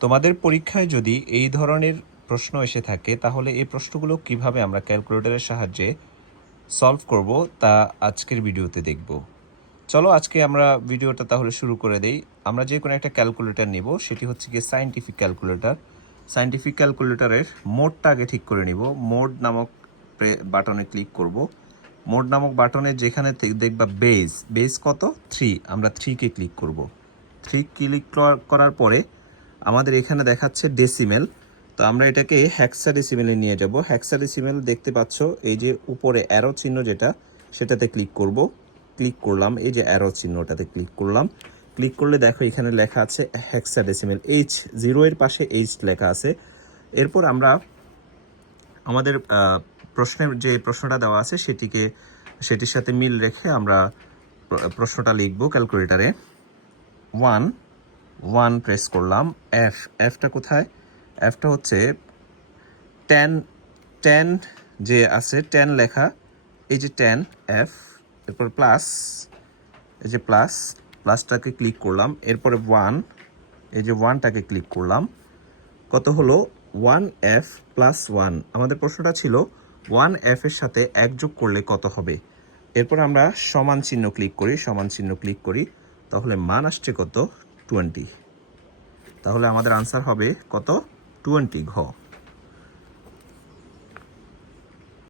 তোমাদের পরীক্ষায় যদি এই ধরনের প্রশ্ন এসে থাকে তাহলে এই প্রশ্নগুলো কিভাবে আমরা ক্যালকুলেটরের সাহায্যে সলভ করব তা আজকের ভিডিওতে দেখব। চলো আজকে আমরা ভিডিওটা তাহলে শুরু করে দেই। আমরা যে কোনো একটা ক্যালকুলেটর নিব, সেটি হচ্ছে গিয়ে সায়েন্টিফিক ক্যালকুলেটর। সায়েন্টিফিক ক্যালকুলেটরের মোডটা আগে ঠিক করে নিব। মোড নামক বাটনে ক্লিক করব। মোড নামক বাটনে যেখানে দেখবা বেস কত 3, আমরা 3-কে ক্লিক করব। 3 ক্লিক করার পরে আমাদের এখানে দেখাচ্ছে ডেসিমেল, তো আমরা এটাকে হেক্সাডেসিমেলে নিয়ে যাব। হেক্সাডেসিমেল দেখতে পাচ্ছ, এই যে উপরে অ্যারো চিহ্ন যেটা, সেটাতে ক্লিক করব। ক্লিক করলাম, এই যে অ্যারো চিহ্নটাতে ক্লিক করলাম। ক্লিক করলে দেখো এখানে লেখা আছে হেক্সাডেসিমেল, H0 এর পাশে H লেখা আছে। এরপর আমরা আমাদের প্রশ্নের যে প্রশ্নটা দেওয়া আছে সেটির সাথে মিল রেখে আমরা প্রশ্নটা লিখব ক্যালকুলেটারে। 1 প্রেস করলাম। এফটা কোথায়? এফটা হচ্ছে 10 যে আছে 10 লেখা, এই যে 10 এফ। এরপর প্লাস, এই যে প্লাসটাকে ক্লিক করলাম। এরপরে 1, এই যে 1টাকে ক্লিক করলাম। কত হলো? 1f plus 1। আমাদের প্রশ্নটা ছিল 1f এর সাথে 1 যোগ করলে কত হবে। এরপর আমরা সমান চিহ্ন ক্লিক করি, তাহলে মান আসছে কত? 20। তাহলে আমাদের আনসার হবে কত? 20, ঘ।